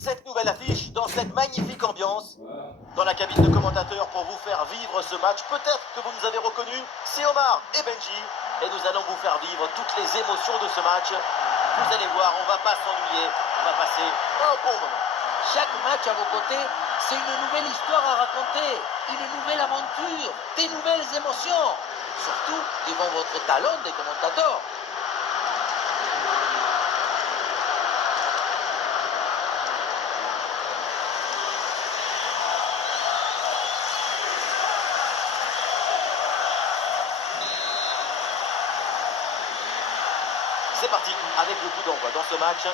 Cette nouvelle affiche dans cette magnifique ambiance. Dans la cabine de commentateurs pour vous faire vivre ce match, peut-être que vous nous avez reconnus, c'est Omar et Benji. Et nous allons vous faire vivre toutes les émotions de ce match. Vous allez voir, on va pas s'ennuyer, on va passer un bon moment. Chaque match à vos côtés, c'est une nouvelle histoire à raconter, une nouvelle aventure, des nouvelles émotions. Surtout devant votre talent de commentateur. C'est parti avec le coup d'envoi dans ce match.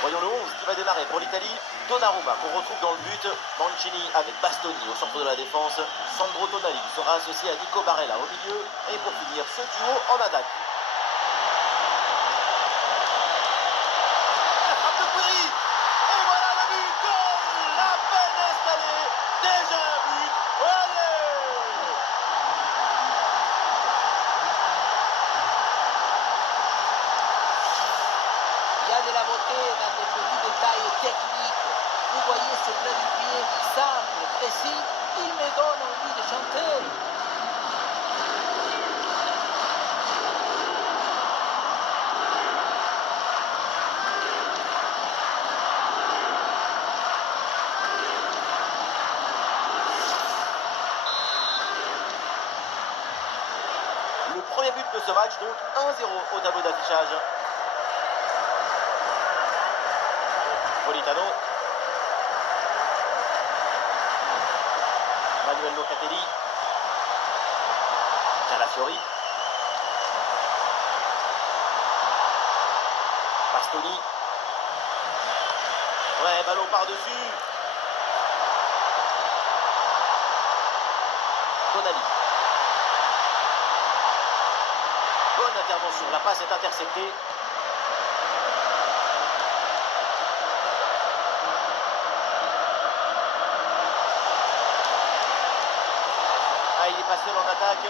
Voyons le 11 qui va démarrer pour l'Italie. Donnarumma qu'on retrouve dans le but. Mancini avec Bastoni au centre de la défense. Sandro Tonali sera associé à Nico Barella au milieu. Et pour finir ce duo en attaque. La frappe de Quiri. Et voilà le but. Goal. La peine installée. Déjà un but. Allez. Il y a de la beauté dans des petits détails techniques. Vous voyez ce plat du pied simple, précis, il me donne envie de chanter. Le premier but de ce match, donc 1-0 au tableau d'affichage. Politano. Manuel Locatelli. Calafiori. Bastoni. Ouais, ballon par-dessus. Tonali. Bonne intervention, la passe est interceptée. Ah, il est passé en attaque.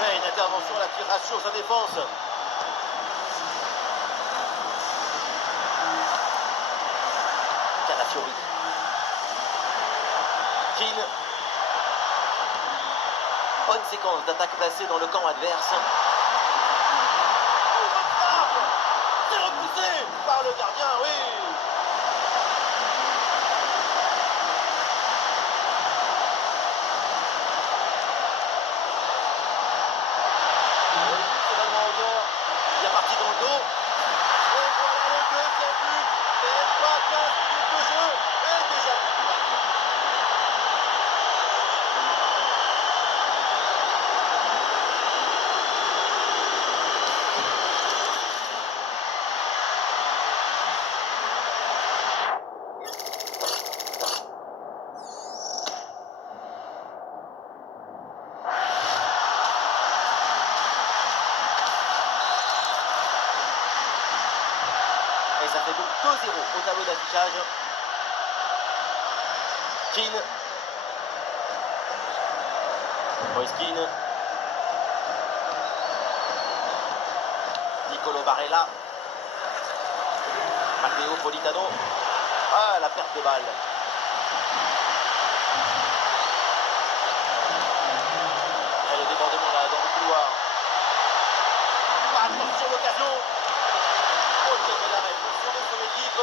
Ouais, une intervention là qui rassure sa défense. Calafiori. Keane. Bonne séquence d'attaque placée dans le camp adverse. Oh, bonne frappe. C'est repoussé par le gardien, oui. C'est vraiment en hauteur. Il est parti dans le dos. Et voilà le deuxième but. Même pas 15 minutes de jeu. Et déjà le but marqué. Et ça fait donc 2-0 au tableau d'affichage. Keane. Moïse Keane. Nicolo Barella. Matteo Politano. Ah, la perte de balle. Et le débordement là dans le couloir. Attention l'occasion. Oh, quel bel arrêt pour sauver son équipe.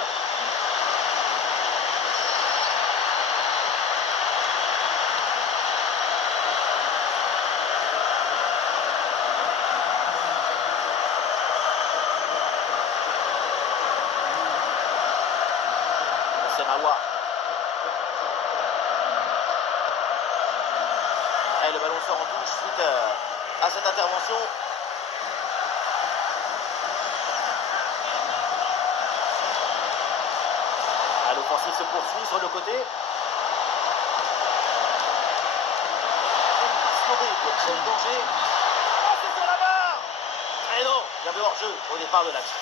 C'est Mawa. Et le ballon sort en touche suite à cette intervention. Ah, l'offensive se poursuit sur le côté. Une passe lobée pour créer le danger. Oh, c'est sur la barre. Et non, il y avait hors-jeu au départ de l'action.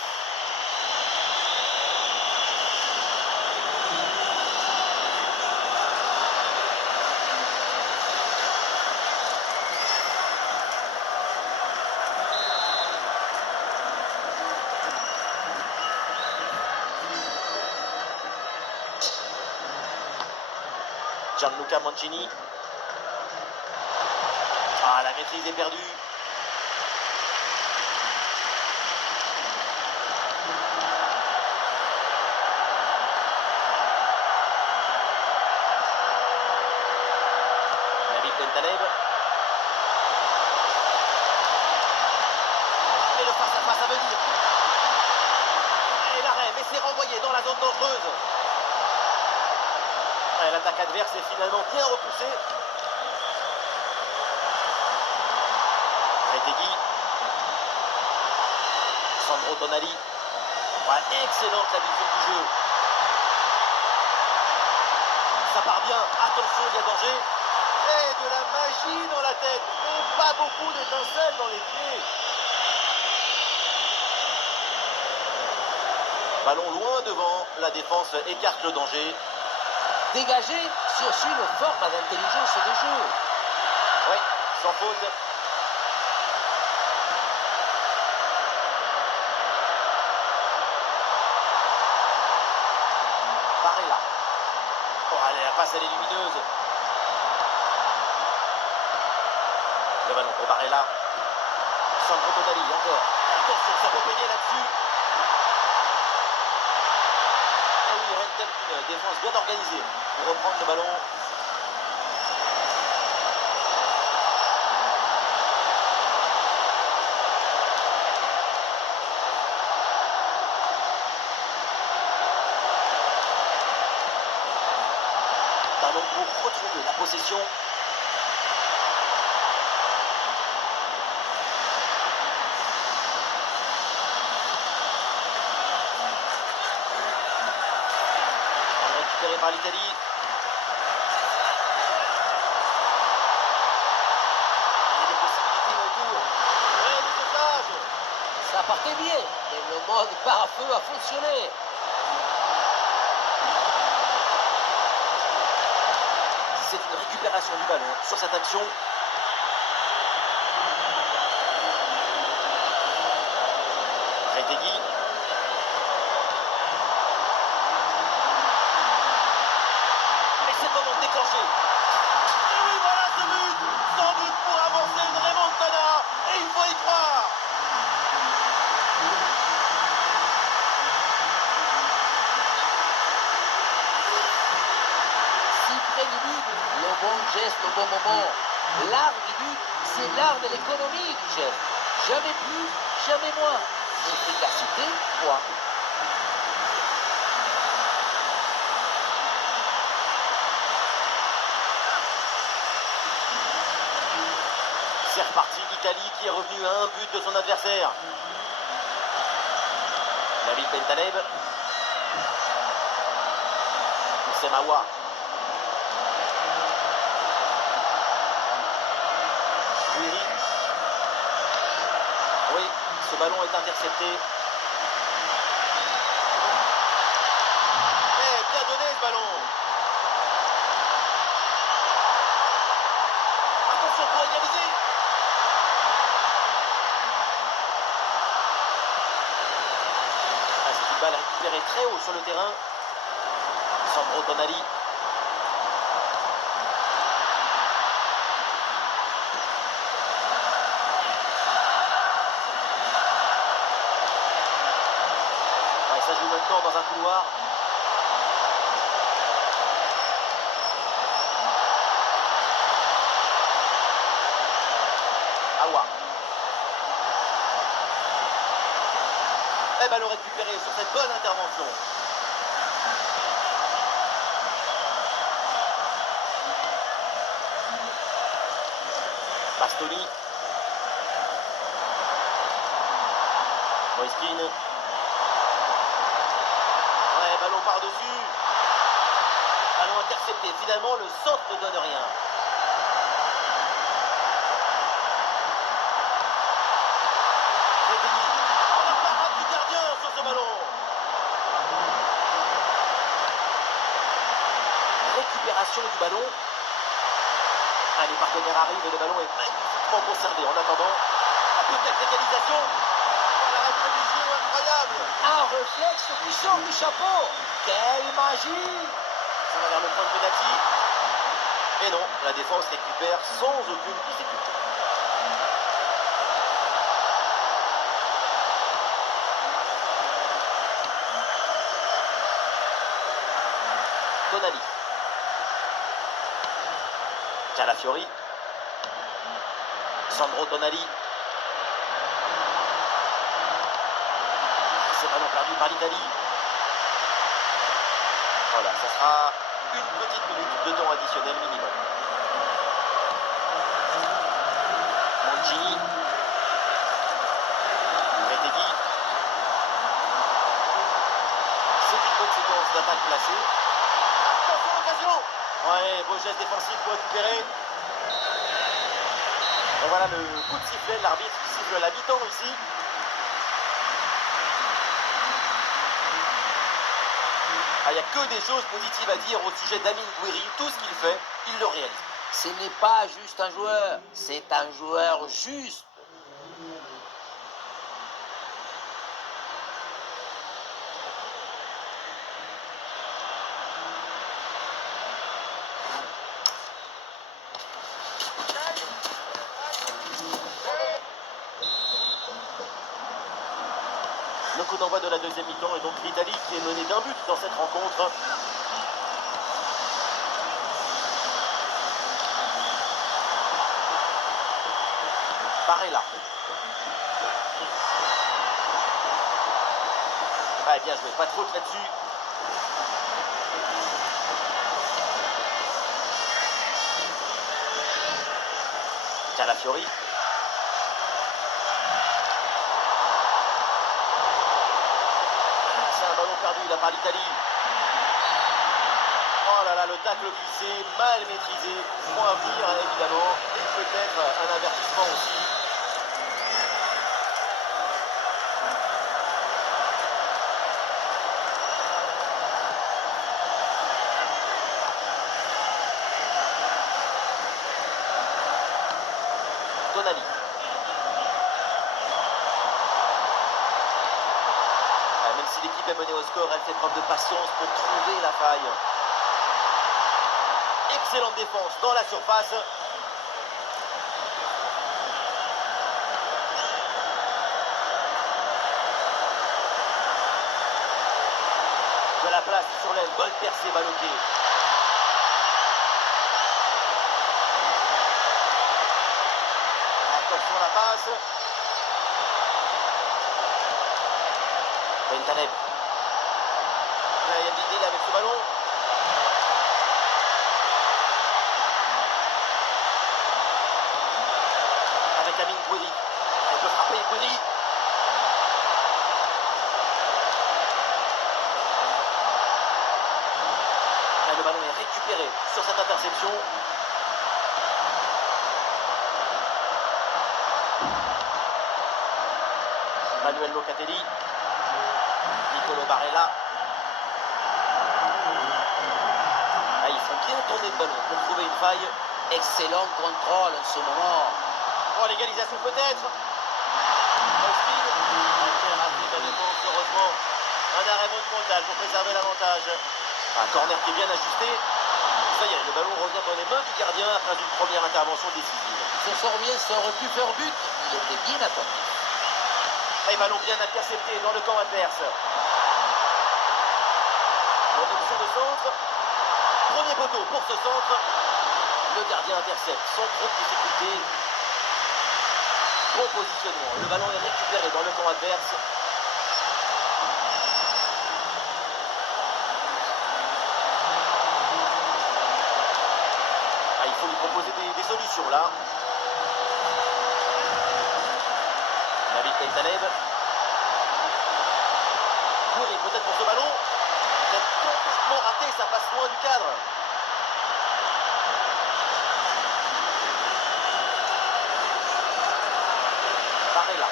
Gianluca Mancini. Ah, la maîtrise est perdue. Nabil Bentaleb. Et le face-à-face à venir. Et l'arrêt, mais c'est renvoyé dans la zone dangereuse. L'attaque adverse est finalement bien repoussée. Retegui. Sandro Tonali. Ouais, excellente la vision du jeu. Ça part bien. Attention, il y a danger. Et de la magie dans la tête. Mais pas beaucoup d'étincelles dans les pieds. Ballon loin devant. La défense écarte le danger. Dégager, c'est aussi une forme d'intelligence de jeu. Oui, sans faute. Barella. Oh, allez, la passe, elle est lumineuse. Le ballon pour Barella. Sandro Tonali, encore. Attention, ça peut payer là-dessus. Et oui, Rentel, une défense bien organisée pour reprendre le ballon. Ballon pour retrouver la possession. Récupéré par l'Italie. Il y a des possibilités autour. Et le sauvetage. Ça partait bien, mais le mode pare-feu a fonctionné. C'est une récupération du ballon sur cette action. Retegui. Et c'est le moment de déclencher. Et oui, voilà ce but. Sans doute pour avancer une remontada. Et il faut y croire. Si près du but, le bon geste au bon moment. L'art du but, c'est l'art de l'économie du geste. Jamais plus, jamais moins. Efficacité, point. C'est reparti, l'Italie qui est revenue à un but de son adversaire. Nabil Bentaleb. Oussem Aouar. Guiri. Oui, ce ballon est intercepté. Eh, bien donné ce ballon. Attention pour égaliser. Ah, c'est une balle récupérée très haut sur le terrain. Sandro Tonali. Ça joue maintenant dans un couloir. Aouar. Et ballon récupéré sur cette bonne intervention. Bastoni. Moiskin. Ouais, ballon par-dessus. Ballon intercepté. Finalement, le centre ne donne rien. Retegui. Oh, la parade du gardien sur ce ballon. Récupération du ballon. Ah, les partenaires arrivent et le ballon est magnifiquement conservé. En attendant, la peut-être l'égalisation. La rétribution incroyable. Un réflexe qui sort du chapeau. Quelle magie! Ça va vers le point de pénalty. Et non, la défense récupère sans aucune difficulté. Tonali. Calafiori. Sandro Tonali. C'est vraiment perdu par l'Italie. Voilà, ça sera une petite minute de temps additionnel minimum. Mancini. Retegui. C'est une bonne séquence d'attaque placée. Attention, l'occasion. Ouais, beau geste défensif pour récupérer. Et voilà le coup de sifflet, l'arbitre qui siffle la mi-temps ici. Il n'y a que des choses positives à dire au sujet d'Amine Gouiri. Tout ce qu'il fait, il le réalise. Ce n'est pas juste un joueur, c'est un joueur juste. Le coup d'envoi de la deuxième mi-temps et donc l'Italie qui est menée d'un but dans cette rencontre. Barella. Ah, bien joué, pas de faute là-dessus. Calafiori. C'est un ballon perdu là par l'Italie. Oh là là, le tacle glissé, mal maîtrisé. Point à venir évidemment. Et peut-être un avertissement aussi. Tonali. Même si l'équipe est menée au score, elle fait preuve de patience pour trouver la faille. Excellente défense dans la surface. De la place sur l'aile, bonne percée, Baloquet. Attention à la passe. Bentaleb. Il y a Bidil avec ce ballon. Avec Amine Gouiri. Elle peut frapper Gouiri. Le ballon est récupéré sur cette interception. Manuel Locatelli. Nicolo Barella. Ils font bien tourner le ballon pour trouver une faille. Excellent contrôle en ce moment. Oh, l'égalisation peut-être. Austin. La défense, heureusement. Un arrêt monumental pour préserver l'avantage. Un corner qui est bien ajusté. Ça y est, le ballon revient dans les mains du gardien après une première intervention décisive. Ce sort bien, ça aurait pu faire but. Il était bien attendu. Et ballon bien intercepté dans le camp adverse. Option de centre. Premier poteau pour ce centre. Le gardien intercepte sans trop de difficulté. Bon positionnement. Le ballon est récupéré dans le camp adverse. Il faut lui proposer des solutions là. Nabil Bentaleb. Gouiri peut-être pour ce ballon. Peut-être complètement raté, ça passe loin du cadre. Barella.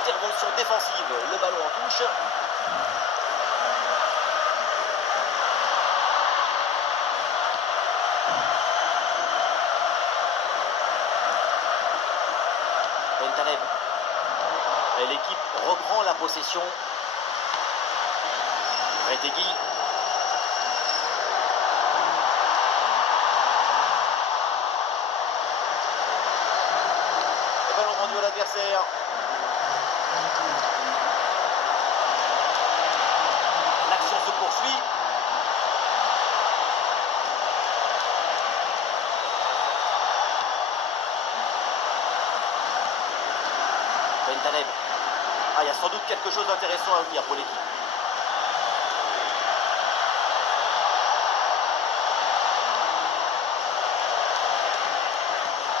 Intervention défensive, le ballon en touche. Bentaleb. Et l'équipe reprend la possession. Retegui. Et ballon rendu à l'adversaire. L'action se poursuit. Bentaleb. Ah, il y a sans doute quelque chose d'intéressant à venir pour l'équipe.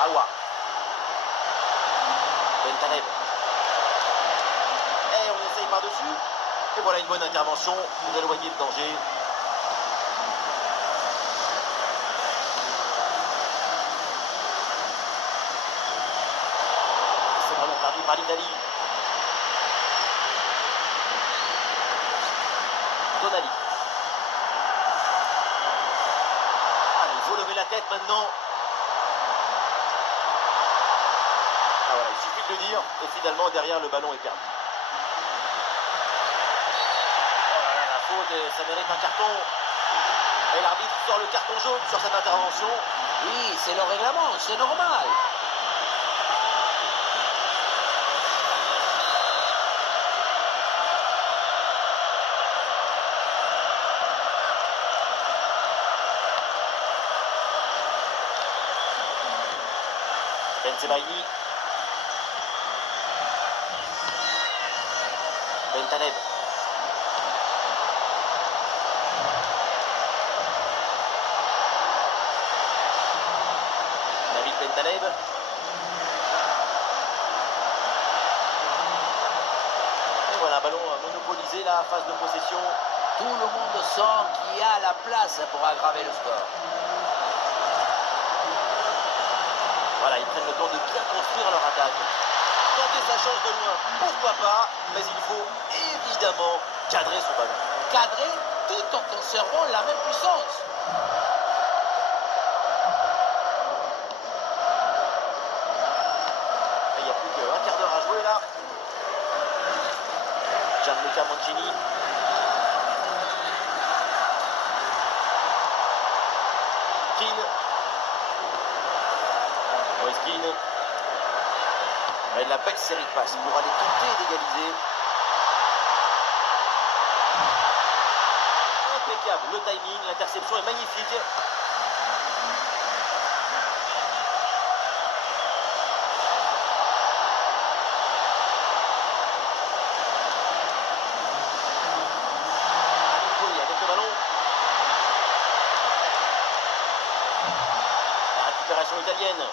Awa. Bentaleb. Et on essaye par-dessus. Et voilà une bonne intervention pour éloigner le danger. C'est ballon perdu par l'Italie. Tonali. Allez, il faut lever la tête maintenant. Ah voilà, il suffit de le dire. Et finalement, derrière, le ballon est perdu. Oh là là, la faute, ça mérite un carton. Et l'arbitre sort le carton jaune sur cette intervention. Oui, c'est le règlement, c'est normal. Bensebaini. Bentaleb. David Bentaleb. Et voilà, ballon monopolisé, la phase de possession. Tout le monde sent qu'il y a la place pour aggraver le score. Voilà, ils prennent le temps de bien construire leur attaque. Tenter sa chance de loin, pourquoi pas, mais il faut évidemment cadrer son ballon. Cadrer tout en conservant la même puissance. Et il n'y a plus qu'un quart d'heure à jouer là. Gianluca Mancini. Keane. Moïse Keane. Et la belle série de passes pour aller tenter d'égaliser. Impeccable le timing, l'interception est magnifique. Alipoli avec le ballon. La récupération italienne.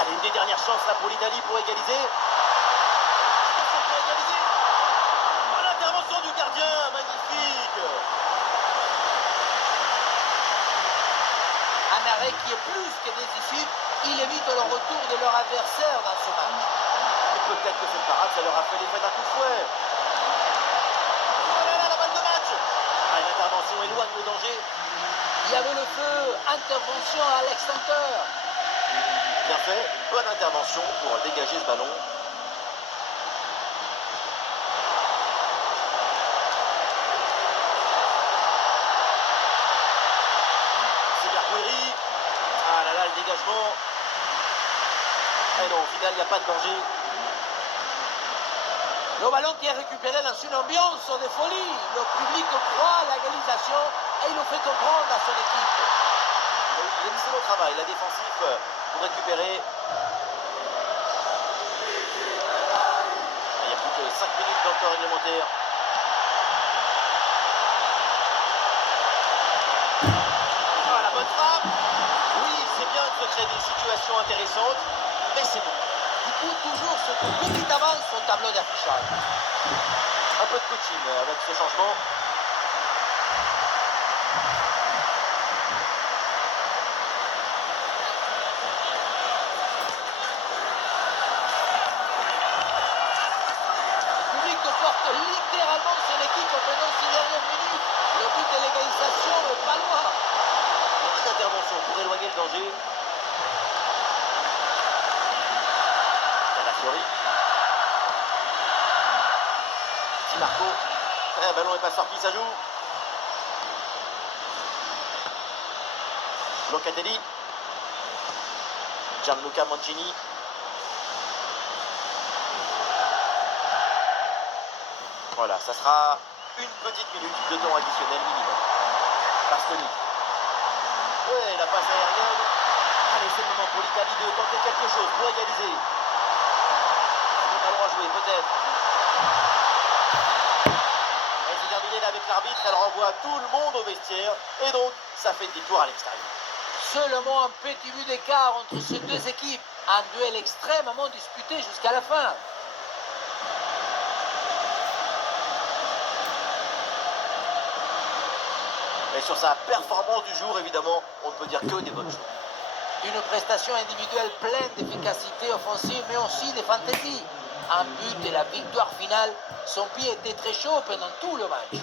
Allez, une des dernières chances là pour l'Italie pour égaliser. Attention pour égaliser. Oh, l'intervention du gardien, magnifique. Un arrêt qui est plus que décisif. Il évite le retour de leur adversaire dans ce match. Et peut-être que cette parade, ça leur a fait l'effet d'un coup de fouet. Oh là là, la balle de match. Ah, une intervention éloigne le danger. Il y avait le feu, intervention à l'extincteur. Bien fait, bonne intervention pour dégager ce ballon. C'est Bergueri. Ah là là, le dégagement. Et non, au final, il n'y a pas de danger. Le ballon qui est récupéré dans une ambiance de folie. Le public croit à l'égalisation et il le fait comprendre à son équipe. Excellent travail, la défensif pour récupérer. Il n'y a plus que 5 minutes dans le temps réglementaire. Ah, la bonne frappe. Oui, c'est bien de se créer des situations intéressantes, mais c'est bon. Du coup, toujours cette petite avance au tableau d'affichage. Un peu de coaching avec ce changement. Le public porte littéralement son équipe pendant ces dernières minutes. Le but de l'égalisation n'est pas loin. Bonne intervention pour éloigner le danger. Calafiori. Di Marco. Le ballon n'est pas sorti, ça joue. Locatelli. Gianluca Mancini. Voilà, ça sera une petite minute de temps additionnel minimum. Bastoni. Ouais, la passe aérienne. Allez, c'est le moment pour l'Italie de tenter quelque chose pour égaliser. Le ballon à jouer, peut-être. Et c'est terminé là avec l'arbitre. Elle renvoie tout le monde au vestiaire. Et donc, ça fait des tours à l'extérieur. Seulement un petit but d'écart entre ces deux équipes. Un duel extrêmement disputé jusqu'à la fin. Et sur sa performance du jour, évidemment, on ne peut dire que des bonnes choses. Une prestation individuelle pleine d'efficacité offensive, mais aussi de fantaisie. Un but et la victoire finale, son pied était très chaud pendant tout le match.